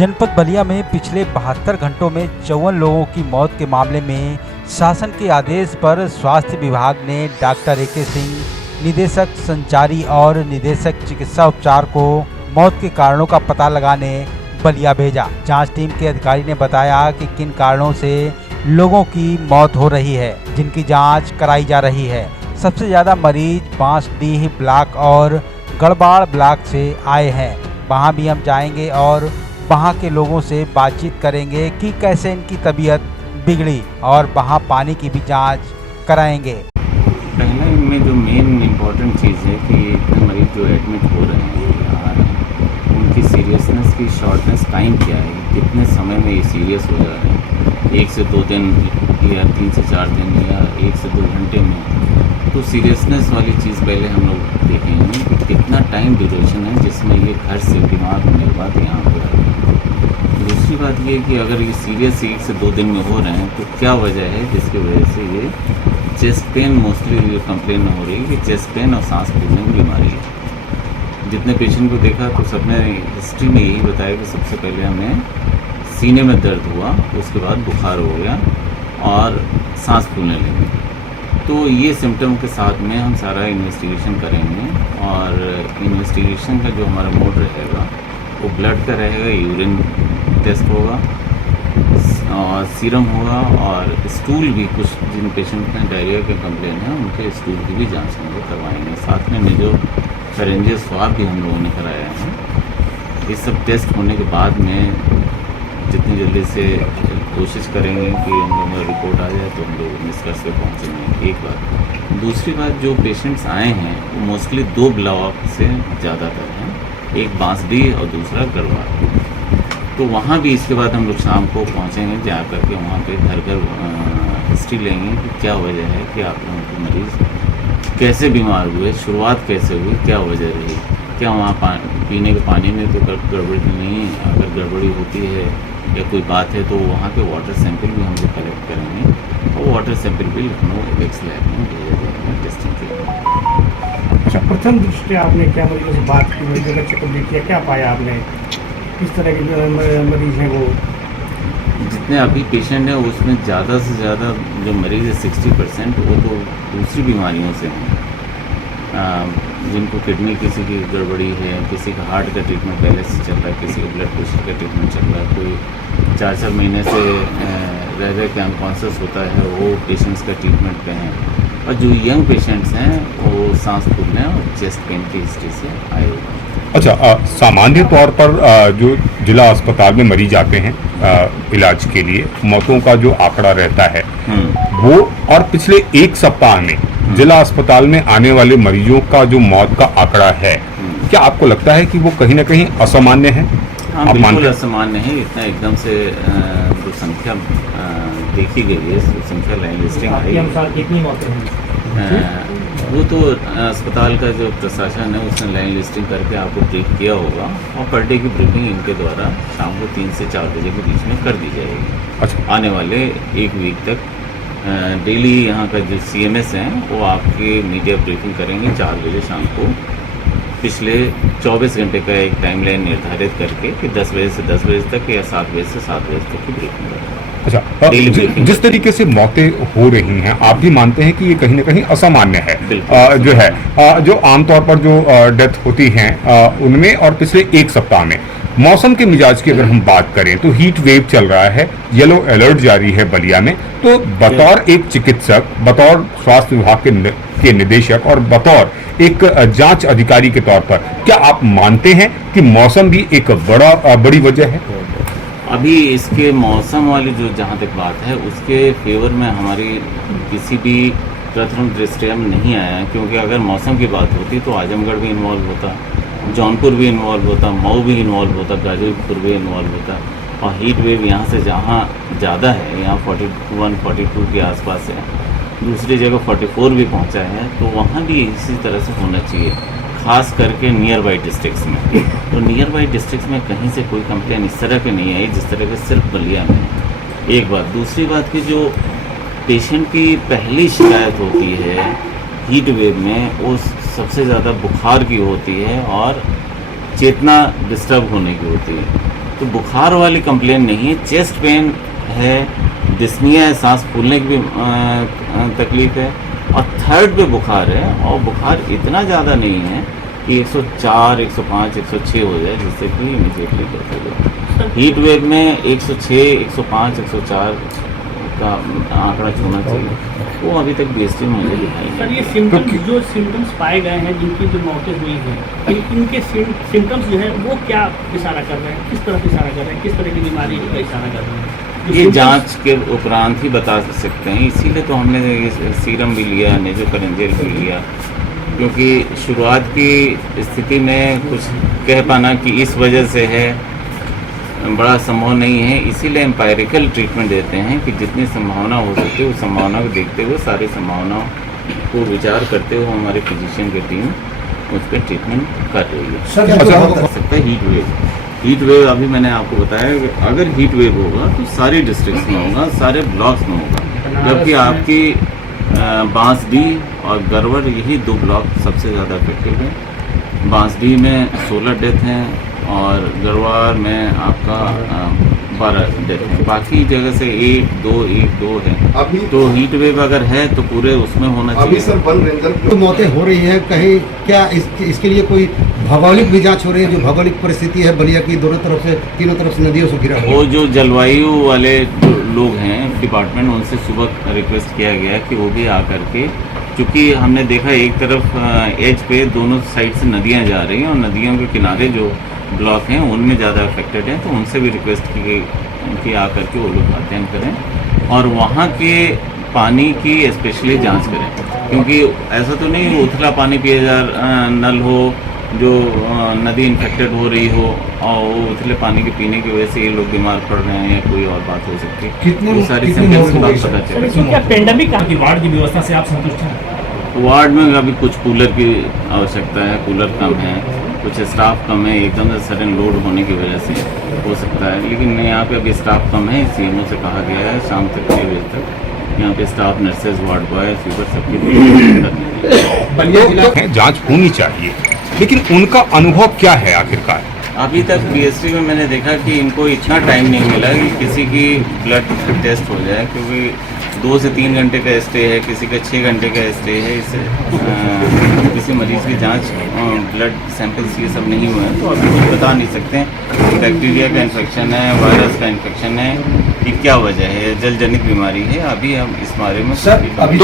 जनपद बलिया में पिछले 72 घंटों में 54 लोगों की मौत के मामले में शासन के आदेश पर स्वास्थ्य विभाग ने डॉक्टर ए.के. सिंह, निदेशक संचारी और निदेशक चिकित्सा उपचार को मौत के कारणों का पता लगाने बलिया भेजा। जांच टीम के अधिकारी ने बताया कि किन कारणों से लोगों की मौत हो रही है, जिनकी जांच कराई जा रही है। सबसे ज़्यादा मरीज बांसडीह ब्लॉक और गढ़वाड़ ब्लॉक से आए हैं। वहाँ भी हम जाएंगे और वहाँ के लोगों से बातचीत करेंगे कि कैसे इनकी तबीयत बिगड़ी और वहाँ पानी की भी जांच कराएंगे। पहला इनमें जो मेन इम्पोर्टेंट चीज़ है कि इतने मरीज जो एडमिट हो रहे हैं आ रहे हैं, उनकी सीरियसनेस की शॉर्टनेस टाइम क्या है, कितने समय में ये सीरियस हो जा रहे हैं, 1 से 2 दिन या 3 से 4 दिन या 1 से 2 घंटे में। तो सीरियसनेस वाली चीज़ पहले हम लोग देखेंगे कि कितना टाइम ड्यूरेशन है जिसमें ये घर से बीमार होने के बाद यहाँ पर आए। दूसरी बात ये कि अगर ये सीरियस 1 से 2 दिन में हो रहे हैं तो क्या वजह है जिसकी वजह से ये चेस्ट पेन मोस्टली कंप्लेन हो रही है कि चेस्ट पेन और सांस फूलने की बीमारी है। जितने पेशेंट को देखा तो सबने हिस्ट्री में यही बताया कि सबसे पहले हमें सीने में दर्द हुआ, उसके बाद बुखार हो गया और सांस फूलने लगी। तो ये सिम्टम के साथ में हम सारा इन्वेस्टिगेशन करेंगे और इन्वेस्टिगेशन का जो हमारा मोड रहेगा वो ब्लड का रहेगा, यूरिन टेस्ट होगा और सीरम होगा और स्टूल भी, कुछ जिन पेशेंट में डायरिया के कंप्लेन है उनके स्टूल की भी जांच हम लोग करवाएंगे। साथ में जो फेरेंजियल स्वाब भी हम लोगों ने कराया है। ये सब टेस्ट होने के बाद में जितनी जल्दी से कोशिश करेंगे कि हम लोगों का रिपोर्ट आ जाए तो हम लोग निष्कर्ष पे पहुँचेंगे। एक बात। दूसरी बात, जो पेशेंट्स आए हैं वो मोस्टली 2 ब्लॉक से ज़्यादातर हैं, एक बांसडीह और दूसरा गढ़वाड़। तो वहाँ भी इसके बाद हम लोग शाम को पहुँचेंगे, जा कर के वहाँ पे घर घर हिस्ट्री लेंगे कि क्या वजह है कि आप लोगों के मरीज़ कैसे बीमार हुए, शुरुआत कैसे हुई, क्या वजह रही, क्या वहाँ पीने के पानी में तो गड़बड़ी नहीं है, अगर गड़बड़ी होती है या कोई बात है तो वहाँ के वाटर सैंपल भी हम लोग कलेक्ट करेंगे और वाटर सैंपल भी लखनऊ एक्स लैब में भेजा जाएगा टेस्टिंग के लिए। अच्छा, प्रथम दृष्टि आपने क्या मरीजों से बात की, मरीजों का चेकअप भी किया, क्या पाया आपने, किस तरह के जो मरीज हैं वो? जितने अभी पेशेंट हैं उसमें ज़्यादा से ज़्यादा जो मरीज़ है 60% वो तो दूसरी बीमारियों से हैं, जिनको किडनी किसी की गड़बड़ी है, किसी का हार्ट का ट्रीटमेंट पहले से चल रहा है, किसी का ब्लड प्रेशर का ट्रीटमेंट चल रहा है, कोई 4-4 महीने से रह के अनकॉन्शियस होता है, वो पेशेंट्स का ट्रीटमेंट पे हैं। और जो यंग पेशेंट्स हैं वो सांस फूलने और चेस्ट पेन की हिस्ट्री से आए हुए हैं। अच्छा, सामान्य तौर पर जो जिला अस्पताल में मरीज आते हैं इलाज के लिए, मौतों का जो आंकड़ा रहता है वो, और पिछले 1 सप्ताह में जिला अस्पताल में आने वाले मरीजों का जो मौत का आंकड़ा है, क्या आपको लगता है कि वो कहीं ना कहीं असामान्य है? हाँ, बिल्कुल असामान्य है। इतना एकदम से जो संख्या देखी गई है, संख्या लाइन लिस्टिंग आई है, वो तो अस्पताल का जो प्रशासन है उसने लाइन लिस्टिंग करके आपको ब्रीफ किया होगा और पर डे की ब्रीफिंग इनके द्वारा शाम को 3 से 4 बजे के बीच में कर दी जाएगी। अच्छा। आने वाले 1 वीक तक डेली यहाँ का जो CMS हैं वो आपके मीडिया ब्रीफिंग करेंगे 4 बजे शाम को, पिछले 24 घंटे का एक टाइमलाइन निर्धारित करके कि 10 बजे से 10 बजे तक या 7 बजे से 7 बजे तक की ब्रीफिंग करेंगे। अच्छा, जिस तरीके से मौतें हो रही हैं, आप भी मानते हैं कि ये कहीं ना कहीं असामान्य है? जो है जो आमतौर पर जो डेथ होती हैं उनमें, और पिछले 1 सप्ताह में मौसम के मिजाज की अगर हम बात करें तो हीट वेव चल रहा है, येलो अलर्ट जारी है बलिया में। तो बतौर एक चिकित्सक, बतौर स्वास्थ्य विभाग के निदेशक और बतौर एक जांच अधिकारी के तौर पर, क्या आप मानते हैं कि मौसम भी एक बड़ी वजह है? अभी इसके मौसम वाली जो जहाँ तक बात है उसके फेवर में हमारी किसी भी प्रथम दृष्टया में नहीं आया है, क्योंकि अगर मौसम की बात होती तो आजमगढ़ भी इन्वॉल्व होता, जौनपुर भी इन्वॉल्व होता, मऊ भी इन्वॉल्व होता, गाजीपुर भी इन्वॉल्व होता। और हीट वेव यहाँ से जहाँ ज़्यादा है, यहाँ 41-42 के आसपास है, दूसरी जगह 44 भी पहुँचा है, तो वहाँ भी इसी तरह से होना चाहिए, खास करके नियर बाई डिस्ट्रिक्ट्स में। तो नियर बाई डिस्ट्रिक्ट्स में कहीं से कोई कंप्लेन इस तरह की नहीं आई जिस तरह के सिर्फ बलिया में। एक बात। दूसरी बात कि जो पेशेंट की पहली शिकायत होती है हीट वेव में, वो सबसे ज़्यादा बुखार की होती है और चेतना डिस्टर्ब होने की होती है। तो बुखार वाली कंप्लेन नहीं है, चेस्ट पेन है, डिस्निया है, सांस फूलने की भी तकलीफ है, और थर्ड पे बुखार है, और बुखार इतना ज़्यादा नहीं है कि 104, 105, 106 हो जाए, जिससे कि इमीडिएटली डेथ हो जाए। हीट वेव में 106, 105, 104 का आंकड़ा छूना चाहिए, वो अभी तक बीएसटी में मुझे दिखाई सर नहीं। ये सिम्टम्स जो सिम्टम्स पाए गए हैं, जिनकी जो मौतें हुई हैं, इनके सिम्टम्स जो है वो क्या इशारा कर रहे हैं, किस तरफ इशारा कर रहे हैं, किस तरह की बीमारी का इशारा कर रहे हैं? जो ये symptoms- जांच के उपरांत ही बता सकते हैं, इसीलिए तो हमने ये सीरम भी लिया, नेजोफेरेंजियल भी लिया, क्योंकि शुरुआत की स्थिति में कुछ कह पाना कि इस वजह से है बड़ा संभव नहीं है, इसीलिए एम्पायरिकल ट्रीटमेंट देते हैं कि जितनी संभावना हो सके उस संभावना को देखते हुए, सारी संभावनाओं को विचार करते हुए हमारे फिजिशियन की टीम उस पर ट्रीटमेंट कर रही है। सर कर सकता है हीट वेव अभी मैंने आपको बताया कि अगर हीट वेव होगा तो सारी डिस्ट्रिक्ट्स में होगा, सारे ब्लॉक्स में होगा, जबकि आपकी बांसडी और गरवर यही 2 ब्लॉक सबसे ज़्यादा इफेक्टिव है। बांसडी में 16 डेथ हैं और गरवार में आपका 12 डेथ हैं, बाकी जगह से 1-2 है। अभी तो हीट वेव अगर है तो पूरे उसमें होना अभी चाहिए। सर वन रेंजर जो मौतें हो रही हैं, कहीं क्या इसके लिए कोई भौगोलिक भी जांच हो रही है? जो भौगोलिक परिस्थिति है बलिया की, दोनों तरफ से, तीनों तरफ से नदियों से घिरा हुआ वो जो जलवायु वाले जो लोग हैं डिपार्टमेंट, उनसे सुबह रिक्वेस्ट किया गया कि वो भी आकर के, क्योंकि हमने देखा एक तरफ एज पे दोनों साइड से नदियां जा रही हैं और नदियों के किनारे जो ब्लॉक हैं उनमें ज़्यादा अफेक्टेड हैं, तो उनसे भी रिक्वेस्ट की गई कि आकर के वो लोग अध्ययन करें और वहाँ के पानी की स्पेशली जांच करें, क्योंकि ऐसा तो नहीं उथला पानी पिए जा नल हो जो नदी इन्फेक्टेड हो रही हो और वो उथले पानी के पीने की वजह से ये लोग बीमार पड़ रहे हैं या कोई और बात हो सकती है। कितने वो सारी कितने सिम्टम्स लोग का हुए पता सर चले। इसमें क्या पेंडेमिक की वार्ड की व्यवस्था से आप संतुष्ट हैं? वार्ड में अभी कुछ कूलर की आवश्यकता है, कूलर कम है, कुछ स्टाफ कम है, एकदम से सडन लोड होने की वजह से हो सकता है, लेकिन यहाँ पे अभी स्टाफ कम है। सीएमओ से कहा गया है शाम तक 6 बजे तक यहाँ पे staff, nurses, ward boy, sweeper सबकी जांच होनी चाहिए, लेकिन उनका अनुभव क्या है आखिरकार? अभी तक बीएसटी में मैंने देखा कि इनको इतना टाइम नहीं मिला कि किसी की ब्लड टेस्ट हो जाए, क्योंकि 2 से 3 घंटे का स्टे है, किसी का 6 घंटे का स्टे है। इससे किसी मरीज़ की जांच ब्लड सैंपल्स ये सब नहीं हुए हैं, तो अभी कुछ बता नहीं सकते बैक्टीरिया का इन्फेक्शन है, वायरस का इन्फेक्शन है कि क्या वजह है, जल जनित बीमारी है। अभी हम इस बारे में सर, अभी